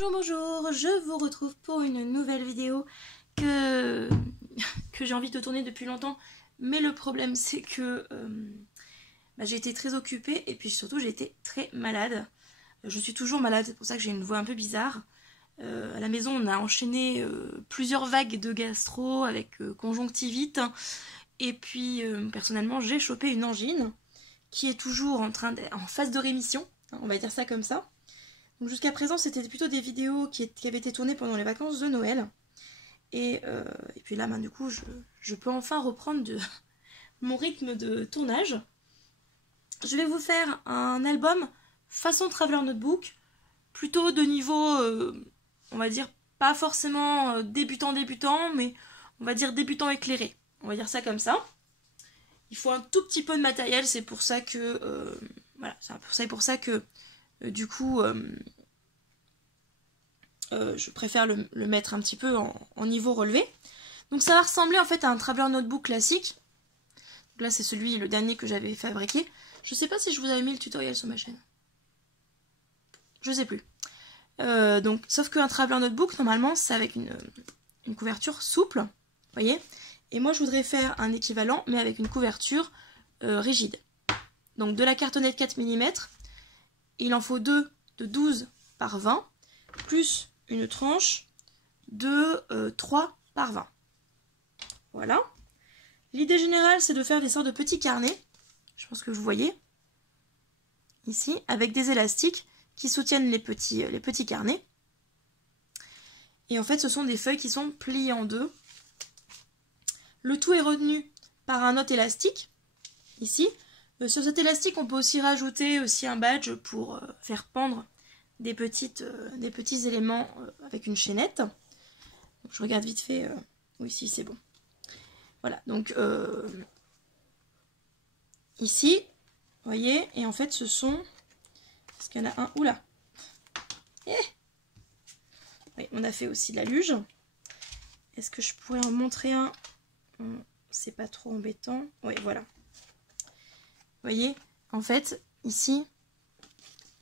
Bonjour, je vous retrouve pour une nouvelle vidéo que j'ai envie de tourner depuis longtemps, mais le problème c'est que j'ai été très occupée et puis surtout j'ai été très malade. Je suis toujours malade, c'est pour ça que j'ai une voix un peu bizarre. À la maison on a enchaîné plusieurs vagues de gastro avec conjonctivite et puis personnellement j'ai chopé une angine qui est toujours en phase de rémission, on va dire ça comme ça. Donc jusqu'à présent, c'était plutôt des vidéos qui avaient été tournées pendant les vacances de Noël. Et puis là, du coup, je peux enfin reprendre mon rythme de tournage. Je vais vous faire un album façon Traveler Notebook, plutôt de niveau, on va dire, pas forcément débutant, mais on va dire débutant éclairé. On va dire ça comme ça. Il faut un tout petit peu de matériel, c'est pour ça que... voilà, c'est pour ça que... du coup, je préfère le mettre un petit peu en niveau relevé. Donc ça va ressembler en fait à un Traveler Notebook classique. Donc là c'est le dernier que j'avais fabriqué. Je sais pas si je vous avais mis le tutoriel sur ma chaîne. Je sais plus. Donc, sauf qu'un Traveler Notebook, normalement, c'est avec une couverture souple. Vous voyez? Et moi je voudrais faire un équivalent, mais avec une couverture rigide. Donc de la cartonnette 4 mm. Il en faut 2 de 12 par 20, plus une tranche de 3 par 20. Voilà. L'idée générale, c'est de faire des sortes de petits carnets, je pense que vous voyez, ici, avec des élastiques qui soutiennent les petits carnets. Et en fait, ce sont des feuilles qui sont pliées en deux. Le tout est retenu par un autre élastique, ici. Sur cet élastique, on peut aussi rajouter un badge pour faire pendre des petits éléments avec une chaînette. Donc, je regarde vite fait. Oui, si, c'est bon. Voilà, donc ici, vous voyez, et en fait, ce sont... Est-ce qu'il y en a un? Oula! Oui, on a fait aussi de la luge. Est-ce que je pourrais en montrer un? C'est pas trop embêtant. Oui, voilà. Vous voyez, en fait, ici,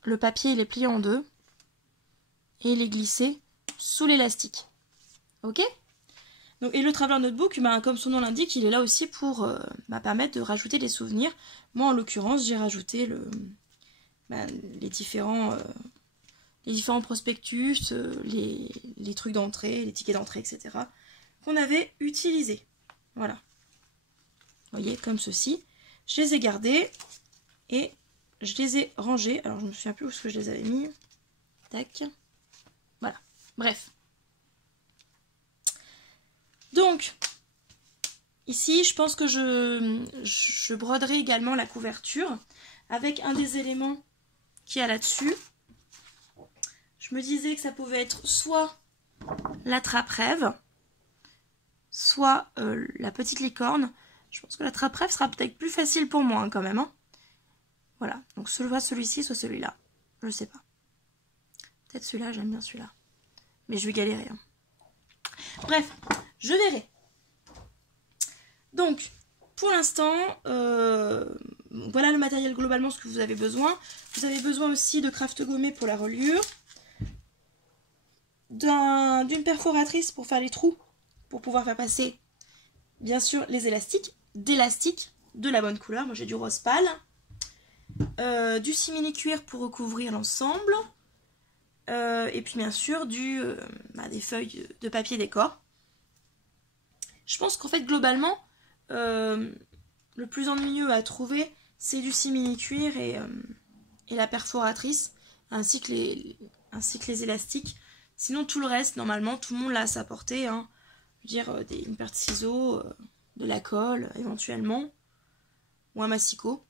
le papier il est plié en deux et il est glissé sous l'élastique. Ok? Donc, et le Traveler Notebook, comme son nom l'indique, il est là aussi pour permettre de rajouter des souvenirs. Moi, en l'occurrence, j'ai rajouté les différents prospectus, les trucs d'entrée, les tickets d'entrée, etc. qu'on avait utilisés. Voilà. Vous voyez, comme ceci. Je les ai gardés et je les ai rangés. Alors, je ne me souviens plus où je les avais mis. Tac. Voilà. Bref. Donc, ici, je pense que je broderai également la couverture avec un des éléments qu'il y a là-dessus. Je me disais que ça pouvait être soit la trappe-rêve, soit la petite licorne. Je pense que la trappe-rêve sera peut-être plus facile pour moi quand même. Voilà, donc soit celui-ci, soit celui-là. Je sais pas. Peut-être celui-là, j'aime bien celui-là. Mais je vais galérer. Bref, je verrai. Donc, pour l'instant, voilà le matériel globalement, ce que vous avez besoin. Vous avez besoin aussi de craft gommé pour la reliure. D'une perforatrice pour faire les trous, pour pouvoir faire passer, bien sûr, les élastiques. D'élastique de la bonne couleur. Moi, j'ai du rose pâle. Du simili-cuir pour recouvrir l'ensemble. Et puis bien sûr des feuilles de papier décor. Je pense qu'en fait globalement le plus ennuyeux à trouver c'est du simili-cuir et la perforatrice ainsi que les élastiques. Sinon tout le reste normalement tout le monde l'a à sa portée. Je veux dire une paire de ciseaux, de la colle éventuellement ou un massicot.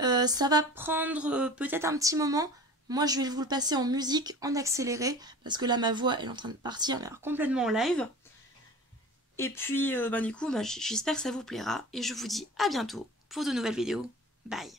Ça va prendre peut-être un petit moment. Moi, je vais vous le passer en musique, en accéléré, parce que là, ma voix elle est en train de partir, mais alors, complètement en live. Et puis, du coup, j'espère que ça vous plaira. Et je vous dis à bientôt pour de nouvelles vidéos. Bye!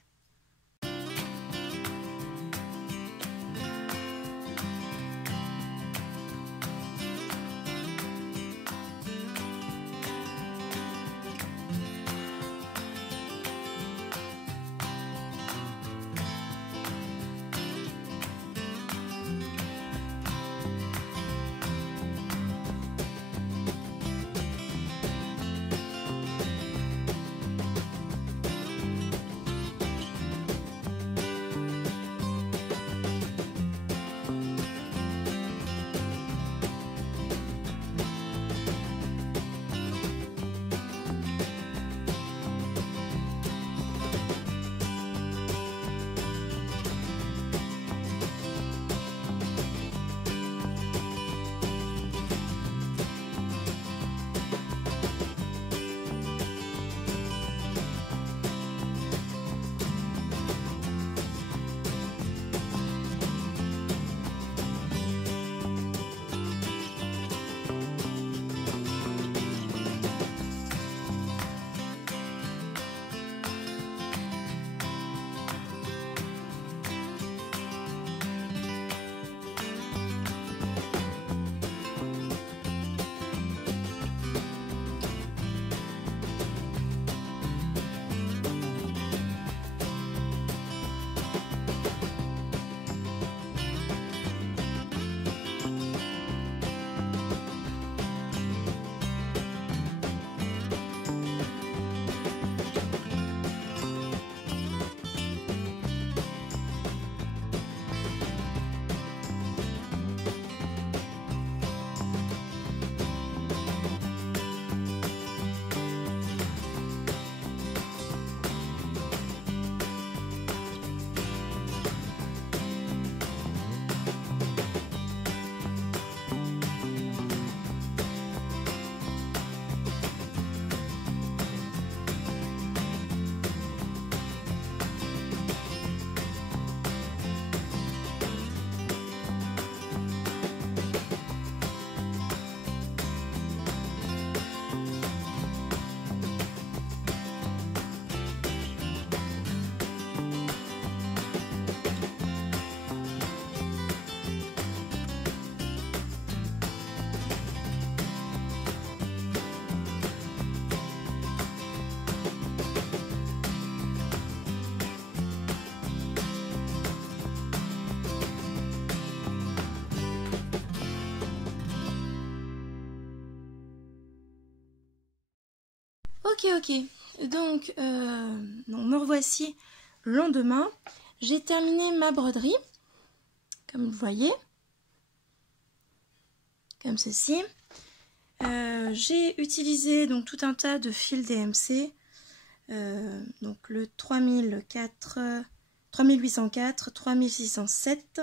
Ok. Donc, me revoici le lendemain. J'ai terminé ma broderie, comme vous voyez, comme ceci. J'ai utilisé donc tout un tas de fils DMC, donc le 3804, 3607,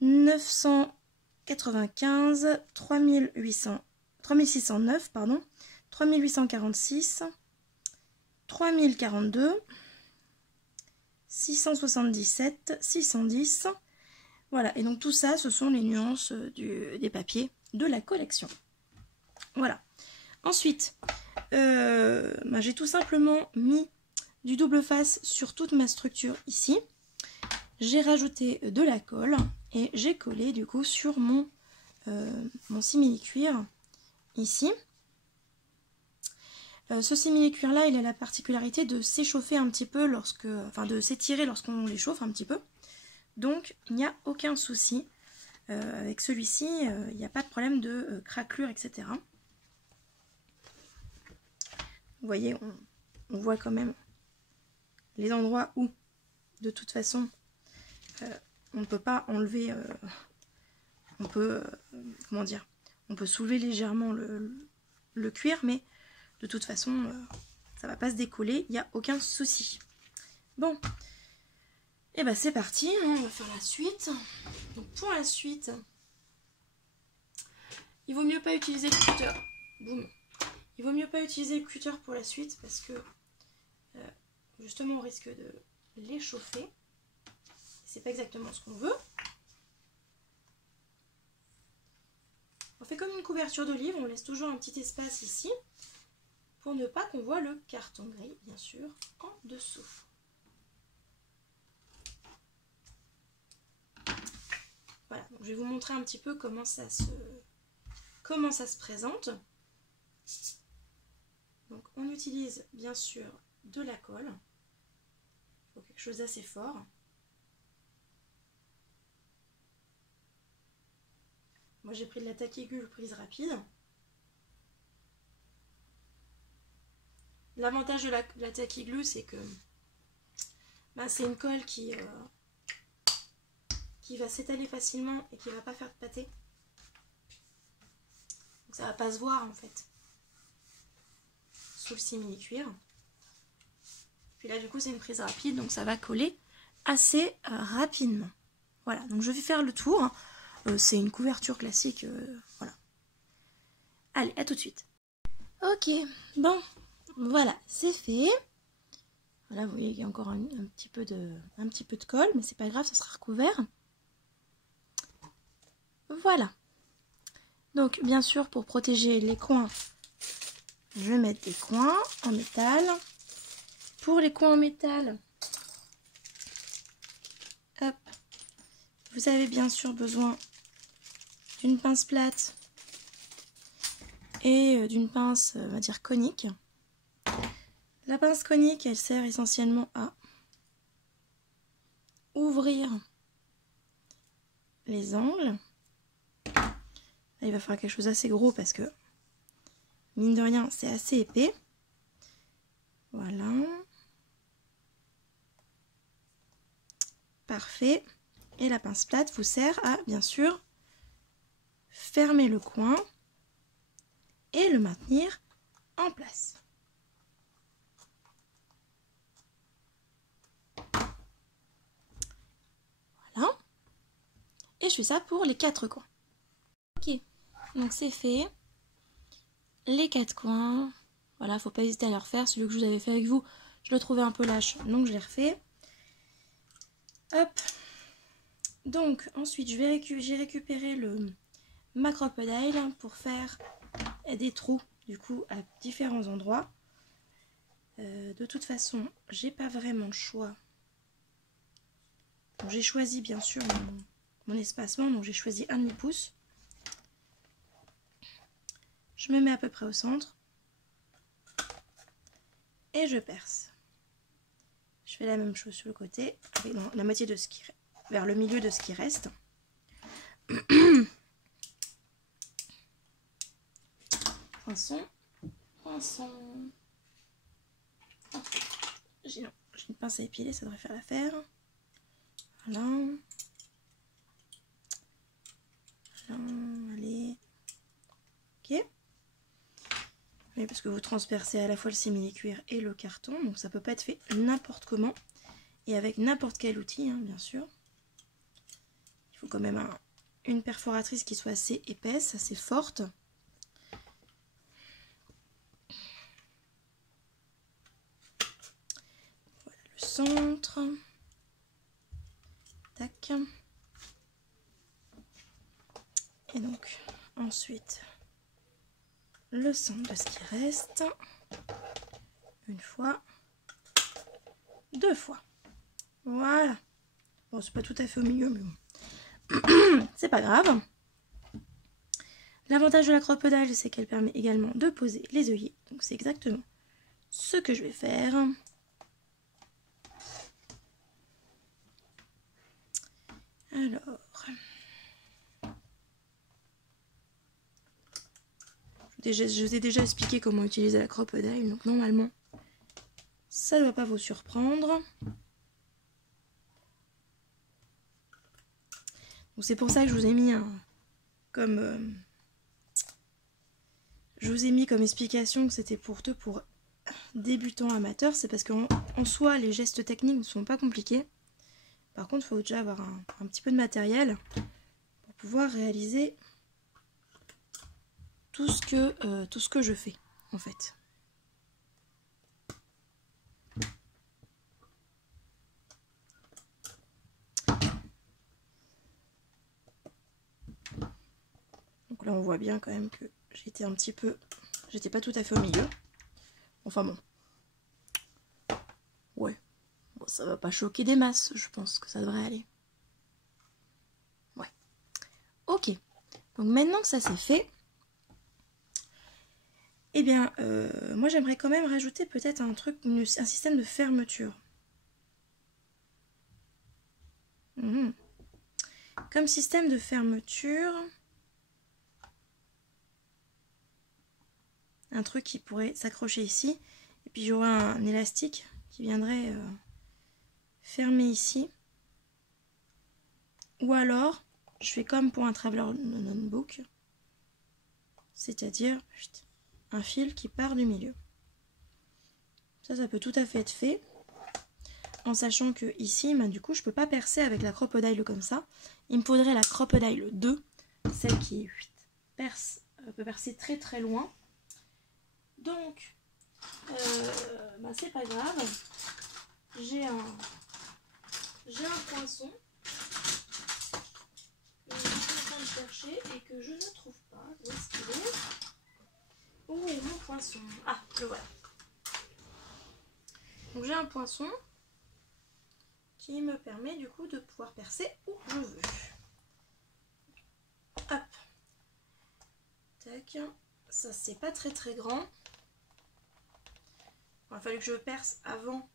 995, 3609, pardon, 3846, 3042, 677, 610. Voilà, et donc tout ça, ce sont les nuances des papiers de la collection. Voilà. Ensuite, j'ai tout simplement mis du double face sur toute ma structure ici. J'ai rajouté de la colle et j'ai collé du coup sur mon simili-cuir ici. Ce simili-cuir là, il a la particularité de s'échauffer un petit peu de s'étirer lorsqu'on les chauffe un petit peu. Donc il n'y a aucun souci. Avec celui-ci, il n'y a pas de problème de craquelure, etc. Vous voyez, on voit quand même les endroits où, de toute façon, on ne peut pas enlever, on peut soulever légèrement le cuir, mais de toute façon, ça va pas se décoller, il n'y a aucun souci. Bon, et ben c'est parti, on va faire la suite. Donc pour la suite, il vaut mieux pas utiliser le cutter. Boum. Il vaut mieux pas utiliser le cutter pour la suite parce que justement on risque de l'échauffer. C'est pas exactement ce qu'on veut. On fait comme une couverture de livre, on laisse toujours un petit espace ici pour ne pas qu'on voit le carton gris, bien sûr, en dessous. Voilà, donc je vais vous montrer un petit peu comment ça se présente. Donc on utilise bien sûr de la colle. Il faut quelque chose d'assez fort. Moi j'ai pris de la Tacky-Gul prise rapide. L'avantage de la Tacky-Gul, c'est que c'est une colle qui va s'étaler facilement et qui va pas faire de pâté. Donc ça va pas se voir en fait sous le simili-cuir. Puis là du coup c'est une prise rapide, donc ça va coller assez rapidement. Voilà, donc je vais faire le tour. C'est une couverture classique, voilà. Allez, à tout de suite. Ok, bon, voilà, c'est fait. Voilà, vous voyez qu'il y a encore un petit peu de colle, mais c'est pas grave, ça sera recouvert. Voilà. Donc, bien sûr, pour protéger les coins, je vais mettre des coins en métal. Pour les coins en métal, hop, vous avez bien sûr besoin d'une pince plate et d'une pince, on va dire, conique. La pince conique, elle sert essentiellement à ouvrir les angles. Là, il va falloir quelque chose d'assez gros parce que, mine de rien, c'est assez épais. Voilà. Parfait. Et la pince plate vous sert à, bien sûr, fermer le coin et le maintenir en place. Voilà. Et je fais ça pour les 4 coins. Ok, donc c'est fait. Les 4 coins. Voilà, faut pas hésiter à les refaire. Celui que je vous avais fait avec vous, je le trouvais un peu lâche, donc je l'ai refait. Hop. Donc ensuite, j'ai récupéré ma crocodile pour faire des trous, du coup, à différents endroits. De toute façon, j'ai pas vraiment le choix. J'ai choisi bien sûr mon espacement, donc j'ai choisi 1,5 pouce. Je me mets à peu près au centre et je perce. Je fais la même chose sur le côté, avec la moitié de vers le milieu de ce qui reste. Poinçon, poinçon. J'ai une pince à épiler, ça devrait faire l'affaire. Voilà. Voilà, allez. Ok. Oui, parce que vous transpercez à la fois le simili-cuir et le carton, donc ça peut pas être fait n'importe comment. Et avec n'importe quel outil, hein, bien sûr. Il faut quand même une perforatrice qui soit assez épaisse, assez forte. Voilà le centre. Tac. Et donc, ensuite, le centre de ce qui reste. Une fois. 2 fois. Voilà. Bon, c'est pas tout à fait au milieu, mais bon. C'est pas grave. L'avantage de la crocodile, c'est qu'elle permet également de poser les œillets. Donc c'est exactement ce que je vais faire. Alors, je vous ai déjà expliqué comment utiliser la crocodile, donc normalement, ça ne doit pas vous surprendre. Donc c'est pour ça que je vous ai mis comme explication que c'était pour débutants amateurs. C'est parce qu'en soi, les gestes techniques ne sont pas compliqués. Par contre, il faut déjà avoir un petit peu de matériel pour pouvoir réaliser tout ce que je fais, en fait. Donc là, on voit bien quand même que j'étais pas tout à fait au milieu. Enfin bon. Ouais. Bon, ça va pas choquer des masses, je pense que ça devrait aller. Ouais. Ok. Donc maintenant que ça c'est fait, eh bien, moi j'aimerais quand même rajouter peut-être un système de fermeture. Comme système de fermeture, un truc qui pourrait s'accrocher ici, et puis j'aurai un élastique qui viendrait fermer ici. Ou alors, je fais comme pour un traveler notebook, c'est-à-dire un fil qui part du milieu. Ça peut tout à fait être fait, en sachant que ici, du coup, je peux pas percer avec la crocodile comme ça. Il me faudrait la crocodile 2, celle qui peut percer très très loin. Donc, c'est pas grave. J'ai un poinçon que je suis en train de chercher et que je ne trouve pas. Où est-ce qu'il est? Où est mon poinçon? Ah, le voilà. Donc j'ai un poinçon qui me permet du coup de pouvoir percer où je veux. Hop. Tac. Ça c'est pas très très grand. Il a fallu que je perce avant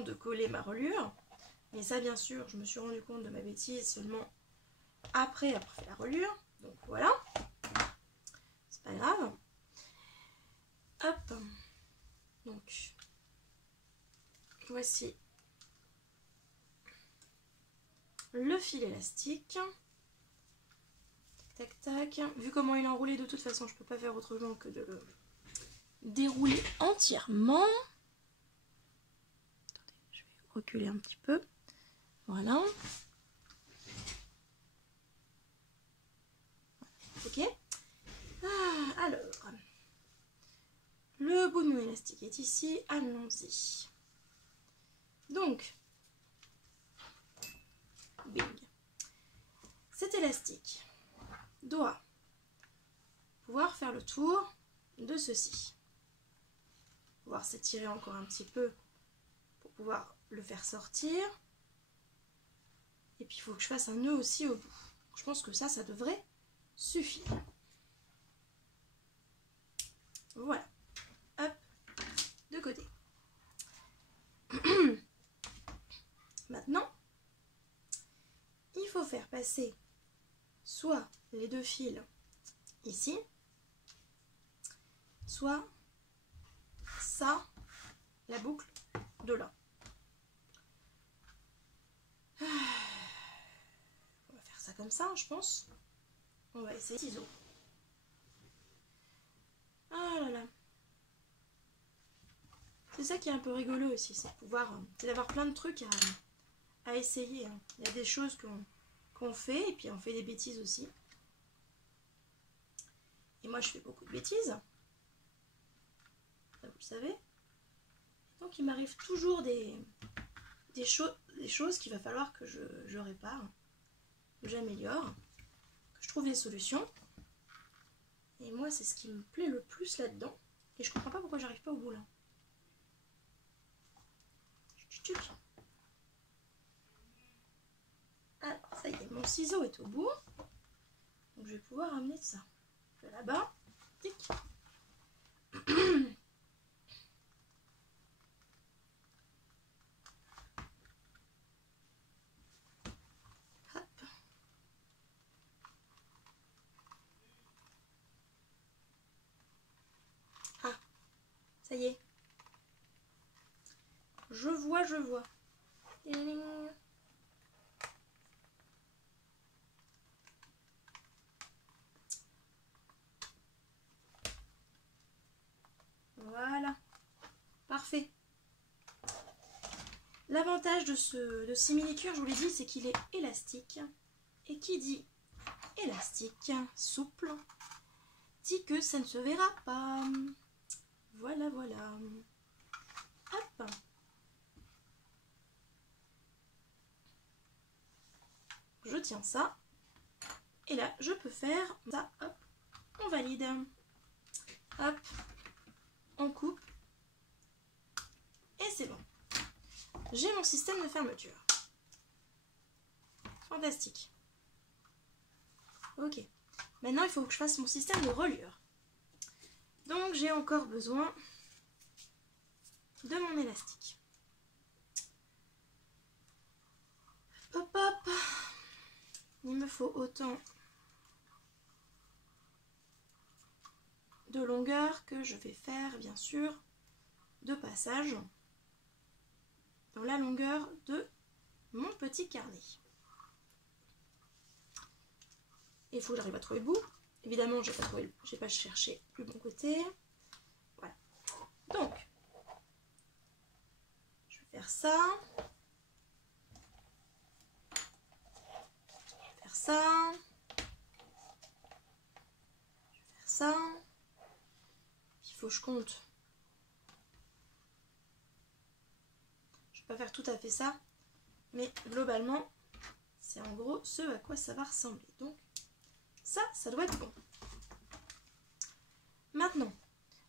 de coller ma reliure. Mais ça bien sûr, je me suis rendu compte de ma bêtise seulement après avoir fait la reliure. Donc voilà. C'est pas grave. Hop. Donc voici le fil élastique. Tac tac tac. Vu comment il est enroulé, de toute façon je peux pas faire autrement que de le dérouler entièrement. Attendez, je vais reculer un petit peu. Voilà. Ok. Alors, le bout de mon élastique est ici. Allons-y. Donc, bing. Cet élastique doit pouvoir faire le tour de ceci. Pouvoir s'étirer encore un petit peu pour pouvoir le faire sortir. Et puis il faut que je fasse un nœud aussi au bout. Je pense que ça devrait suffire. Voilà. Hop, de côté. Maintenant, il faut faire passer soit les deux fils ici, soit ça, la boucle de là. On va faire ça comme ça, je pense. On va essayer ciseaux. Ah là là. C'est ça qui est un peu rigolo aussi, c'est d'avoir plein de trucs à essayer. Hein. Il y a des choses qu'on fait, et puis on fait des bêtises aussi. Et moi je fais beaucoup de bêtises. Ça, vous le savez. Donc il m'arrive toujours des choses qu'il va falloir que je répare, que j'améliore, que je trouve des solutions. Et moi c'est ce qui me plaît le plus là-dedans. Et je comprends pas pourquoi j'arrive pas au bout là. Alors ça y est, mon ciseau est au bout. Donc je vais pouvoir amener ça. De là-bas. Tic. Hop. Ah, ça y est. Je vois. Voilà. Parfait. L'avantage de ce simili-cuir, je vous l'ai dit, c'est qu'il est élastique. Et qui dit élastique, souple, dit que ça ne se verra pas. Voilà. Hop. Je tiens ça. Et là, je peux faire ça. Hop. On valide. Hop. On coupe. Et c'est bon. J'ai mon système de fermeture. Fantastique. Ok. Maintenant, il faut que je fasse mon système de reliure. Donc, j'ai encore besoin de mon élastique. Hop. Il me faut autant de longueur que je vais faire, bien sûr, de passage dans la longueur de mon petit carnet. Il faut que j'arrive à trouver le bout. Évidemment, je n'ai pas cherché le bon côté. Voilà. Donc, je vais faire ça. Je vais faire ça. Je vais faire ça. Il faut que je compte. Je ne vais pas faire tout à fait ça. Mais globalement, c'est en gros ce à quoi ça va ressembler. Donc, ça doit être bon. Maintenant,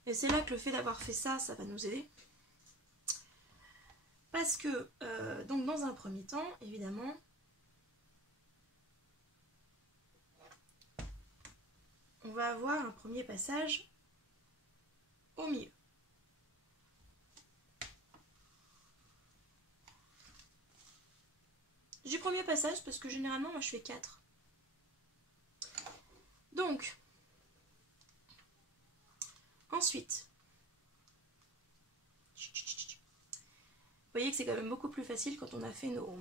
et c'est là que le fait d'avoir fait ça, ça va nous aider. Parce que, donc dans un premier temps, évidemment, on va avoir un premier passage au milieu. Du premier passage parce que généralement, moi je fais 4. Donc, ensuite, vous voyez que c'est quand même beaucoup plus facile quand on a fait on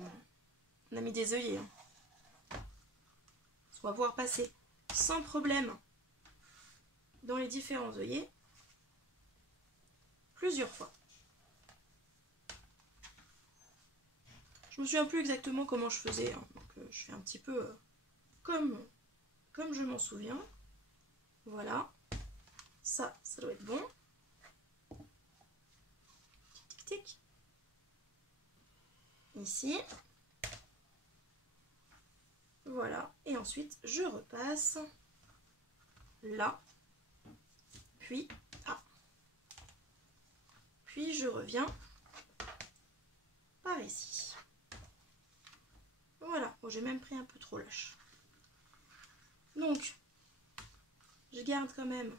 a mis des œillets. On va pouvoir passer sans problème dans les différents œillets plusieurs fois. Je me souviens plus exactement comment je faisais, hein, donc je fais un petit peu comme je m'en souviens. Voilà, ça doit être bon. Tic tic. Ici. Voilà, et ensuite je repasse là, puis là. Puis je reviens par ici. Voilà, bon, j'ai même pris un peu trop lâche. Donc, je garde quand même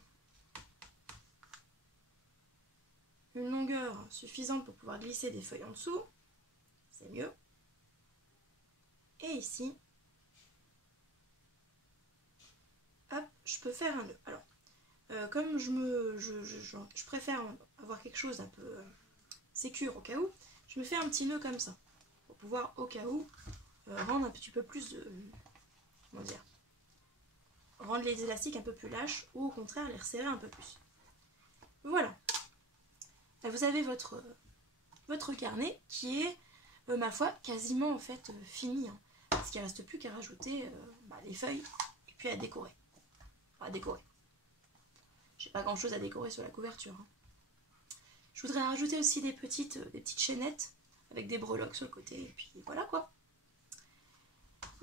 une longueur suffisante pour pouvoir glisser des feuilles en dessous. C'est mieux. Et ici, hop, je peux faire un nœud. Alors, comme je préfère avoir quelque chose un peu sécure au cas où, je me fais un petit nœud comme ça. Pour pouvoir au cas où rendre un petit peu plus de... Comment dire, rendre les élastiques un peu plus lâches ou au contraire les resserrer un peu plus. Voilà. Là, vous avez votre carnet qui est, ma foi, quasiment en fait fini. Hein, parce qu'il ne reste plus qu'à rajouter les feuilles et puis à décorer. Enfin, à décorer. J'ai pas grand chose à décorer sur la couverture. Hein. Je voudrais rajouter aussi des petites chaînettes avec des breloques sur le côté. Et puis voilà quoi.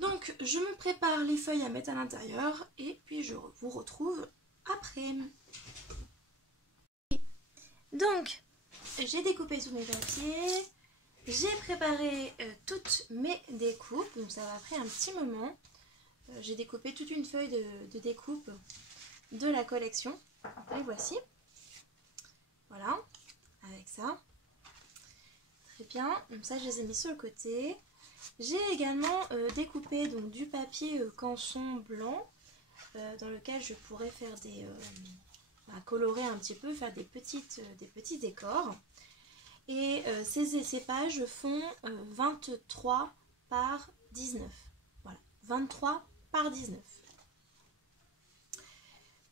Donc je me prépare les feuilles à mettre à l'intérieur et puis je vous retrouve après. Donc j'ai découpé tous mes papiers, j'ai préparé toutes mes découpes, donc ça m'a pris un petit moment. J'ai découpé toute une feuille de découpe de la collection, les voici. Voilà, avec ça. Très bien, donc ça je les ai mis sur le côté. J'ai également découpé donc, du papier canson blanc dans lequel je pourrais faire des colorer un petit peu, faire des petits décors. Et ces pages font 23 par 19. Voilà, 23 par 19.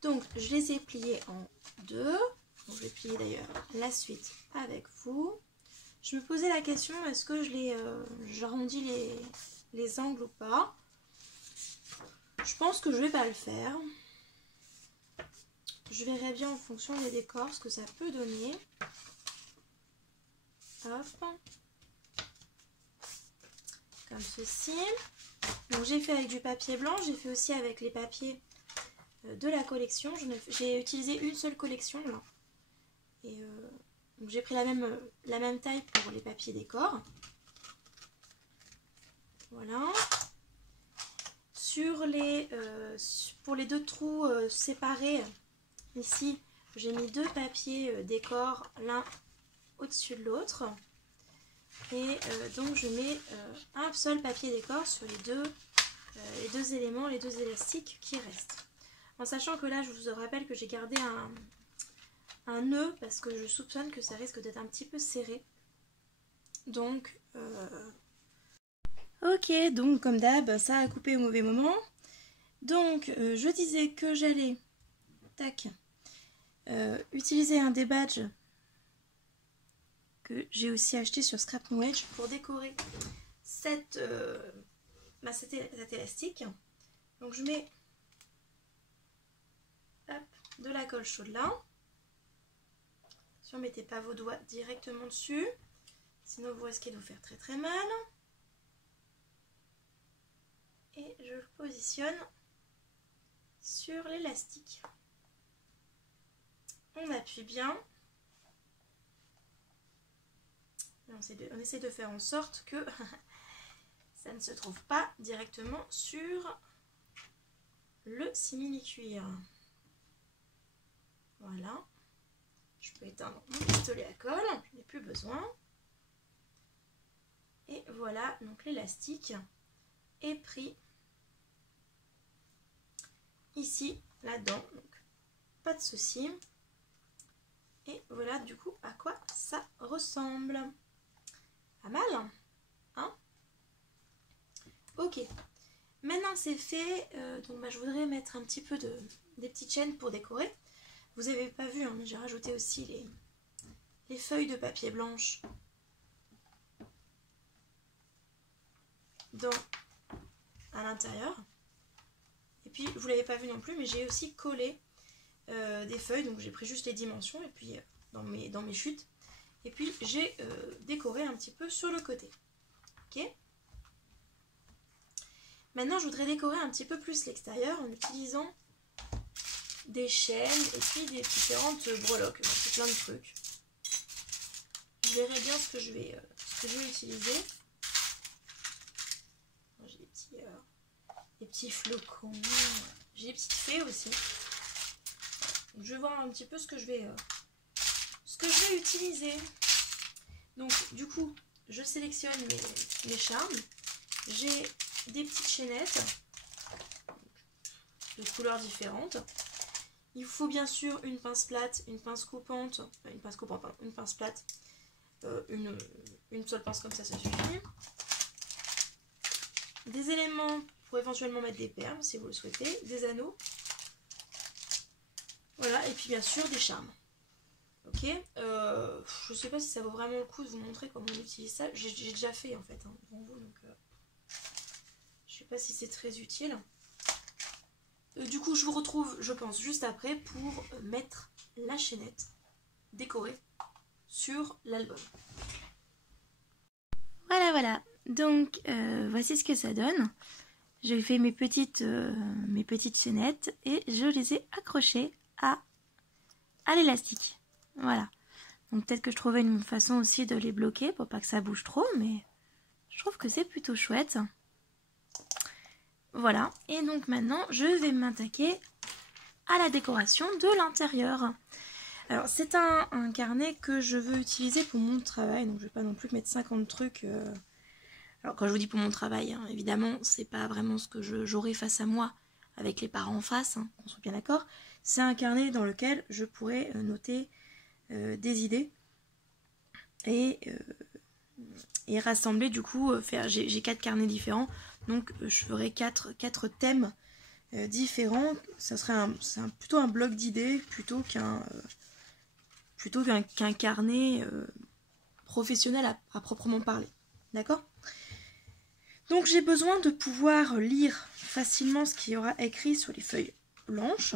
Donc je les ai pliés en deux. Donc, je vais plier d'ailleurs la suite avec vous. Je me posais la question, est-ce que j'arrondis les angles ou pas? Je pense que je vais pas le faire. Je verrai bien en fonction des décors ce que ça peut donner. Hop. Comme ceci. Donc j'ai fait avec du papier blanc, j'ai fait aussi avec les papiers de la collection. J'ai utilisé une seule collection là. Et donc j'ai pris la même taille pour les papiers décor. Voilà. Pour les deux trous séparés, ici, j'ai mis deux papiers décor, l'un au-dessus de l'autre. Et donc je mets un seul papier décor sur les deux éléments, les deux élastiques qui restent. En sachant que là, je vous rappelle que j'ai gardé un nœud parce que je soupçonne que ça risque d'être un petit peu serré. Donc, ok, donc comme d'hab, ça a coupé au mauvais moment. Donc, je disais que j'allais utiliser un des badges que j'ai aussi acheté sur Scrap New Age pour décorer cet élastique. Donc, je mets de la colle chaude là. Ne mettez pas vos doigts directement dessus, sinon vous risquez de vous faire très très mal. Et je le positionne sur l'élastique. On appuie bien. On essaie de faire en sorte que ça ne se trouve pas directement sur le simili-cuir. Voilà. Je peux éteindre mon pistolet à colle, je n'ai plus besoin. Et voilà, donc l'élastique est pris ici, là-dedans. Donc pas de souci. Et voilà du coup à quoi ça ressemble. Pas mal, hein? Ok. Maintenant c'est fait, donc je voudrais mettre un petit peu des petites chaînes pour décorer. Vous n'avez pas vu, hein, mais j'ai rajouté aussi les feuilles de papier blanche à l'intérieur. Et puis, vous ne l'avez pas vu non plus, mais j'ai aussi collé des feuilles. Donc, j'ai pris juste les dimensions et puis dans mes chutes. Et puis, j'ai décoré un petit peu sur le côté. Ok. Maintenant, je voudrais décorer un petit peu plus l'extérieur en utilisant des chaînes et puis des différentes breloques. C'est plein de trucs. Je verrai bien ce que je vais utiliser. J'ai des petits flocons. J'ai des petites fées aussi. Donc, je vais voir un petit peu ce que je vais utiliser. Donc du coup, je sélectionne mes charmes. J'ai des petites chaînettes de couleurs différentes. Il vous faut bien sûr une pince plate, une pince coupante, pardon, une pince plate, une seule pince comme ça suffit. Des éléments pour éventuellement mettre des perles si vous le souhaitez, des anneaux. Voilà, et puis bien sûr des charmes. Ok, je sais pas si ça vaut vraiment le coup de vous montrer comment on utilise ça. J'ai déjà fait en fait, hein, devant vous, donc je sais pas si c'est très utile. Du coup, je vous retrouve, je pense, juste après pour mettre la chaînette décorée sur l'album. Voilà. Donc, voici ce que ça donne. J'ai fait mes petites chaînettes et je les ai accrochées à l'élastique. Voilà. Donc, peut-être que je trouvais une façon aussi de les bloquer pour pas que ça bouge trop, mais je trouve que c'est plutôt chouette. Voilà. Et donc, maintenant, je vais m'attaquer à la décoration de l'intérieur. Alors, c'est un carnet que je veux utiliser pour mon travail, donc je vais pas non plus mettre 50 trucs. Alors, quand je vous dis pour mon travail, hein, évidemment, c'est pas vraiment ce que j'aurai face à moi avec les parents en face, hein, qu'on soit bien d'accord. C'est un carnet dans lequel je pourrais noter des idées et rassembler, du coup, j'ai 4 carnets différents, donc je ferai 4 thèmes différents. Ça serait plutôt un bloc d'idées plutôt qu'un carnet professionnel à proprement parler. D'accord ? Donc j'ai besoin de pouvoir lire facilement ce qu'il y aura écrit sur les feuilles blanches.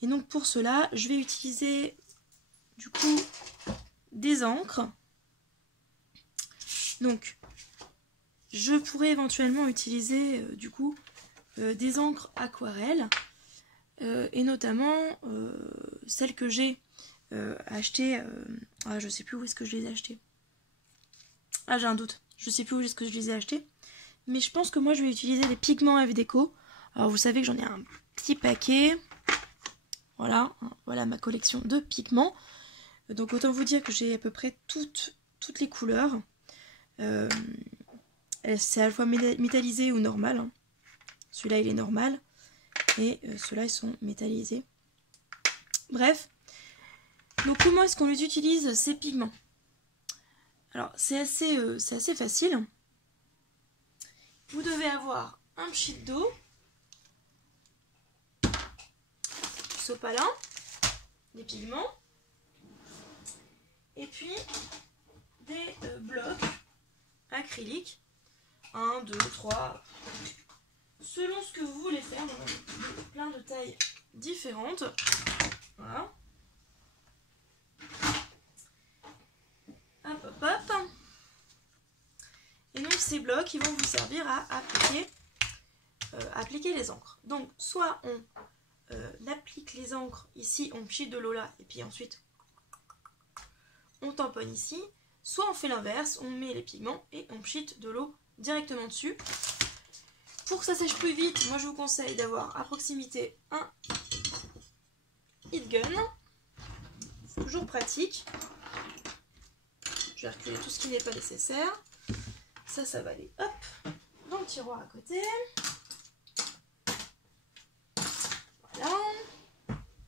Et donc pour cela, je vais utiliser du coup des encres. Donc je pourrais éventuellement utiliser du coup des encres aquarelles et notamment celles que j'ai achetées. Je sais plus où est-ce que je les ai achetées. Ah, j'ai un doute. Je sais plus où est-ce que je les ai achetées. Mais je pense que moi je vais utiliser des pigments Eve Deco. Alors vous savez que j'en ai un petit paquet. Voilà ma collection de pigments. Donc autant vous dire que j'ai à peu près toutes les couleurs. C'est à la fois métallisé ou normal. Hein. Celui-là il est normal. Et ceux-là ils sont métallisés. Bref. Donc comment est-ce qu'on les utilise ces pigments? Alors c'est assez facile. Vous devez avoir un pchit d'eau, du sopalin, des pigments, et puis des blocs acryliques, 1, 2, 3, selon ce que vous voulez faire, on a plein de tailles différentes. Voilà. Hop, hop, hop. Et donc ces blocs, ils vont vous servir à appliquer les encres. Donc soit on applique les encres ici, on pchit de l'eau là, et puis ensuite on tamponne ici. Soit on fait l'inverse, on met les pigments et on pchit de l'eau directement dessus. Pour que ça sèche plus vite, moi je vous conseille d'avoir à proximité un heat gun. C'est toujours pratique. Je vais reculer tout ce qui n'est pas nécessaire. Ça va aller hop dans le tiroir à côté. Voilà.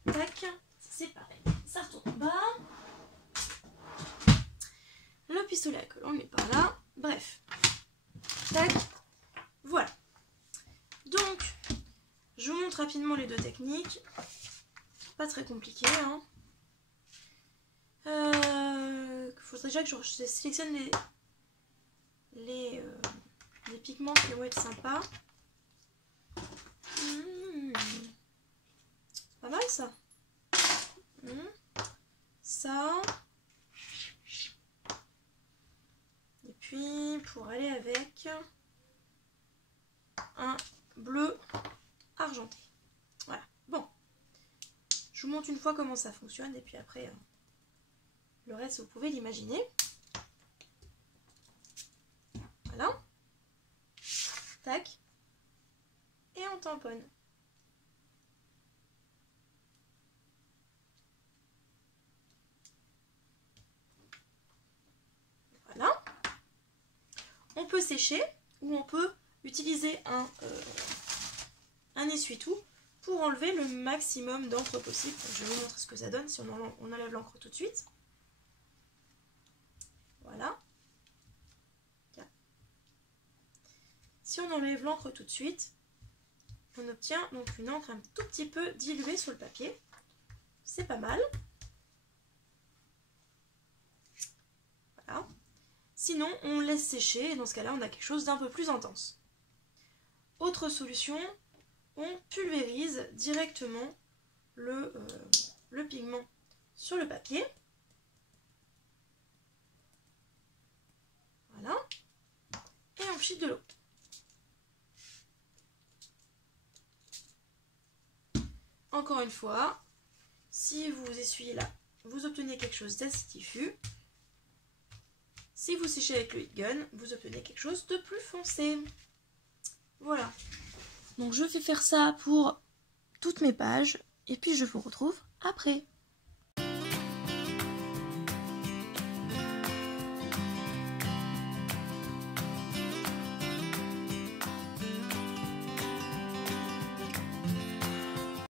Tac. C'est pareil. Ça retourne en bas. Le pistolet à colle, on le met par là. Bref. Tac. Voilà. Donc, je vous montre rapidement les deux techniques. Pas très compliqué. Hein. Faudrait déjà que je sélectionne les pigments qui vont être sympas. C'est pas mal ça. Ça. Et puis pour aller avec un bleu argenté. Voilà. Bon. Je vous montre une fois comment ça fonctionne et puis après le reste vous pouvez l'imaginer. Voilà. Tac. Et on tamponne. Voilà. On peut sécher ou on peut utiliser un essuie-tout pour enlever le maximum d'encre possible. Donc, je vais vous montrer ce que ça donne si on enlève l'encre tout de suite. Voilà. Si on enlève l'encre tout de suite, on obtient donc une encre un tout petit peu diluée sur le papier. C'est pas mal. Voilà. Sinon, on laisse sécher et dans ce cas-là, on a quelque chose d'un peu plus intense. Autre solution, on pulvérise directement le pigment sur le papier. Voilà. Et on pchite de l'eau. Encore une fois, si vous essuyez là, vous obtenez quelque chose d'assez diffus. Si vous séchez avec le heat gun, vous obtenez quelque chose de plus foncé. Voilà. Donc je vais faire ça pour toutes mes pages et puis je vous retrouve après.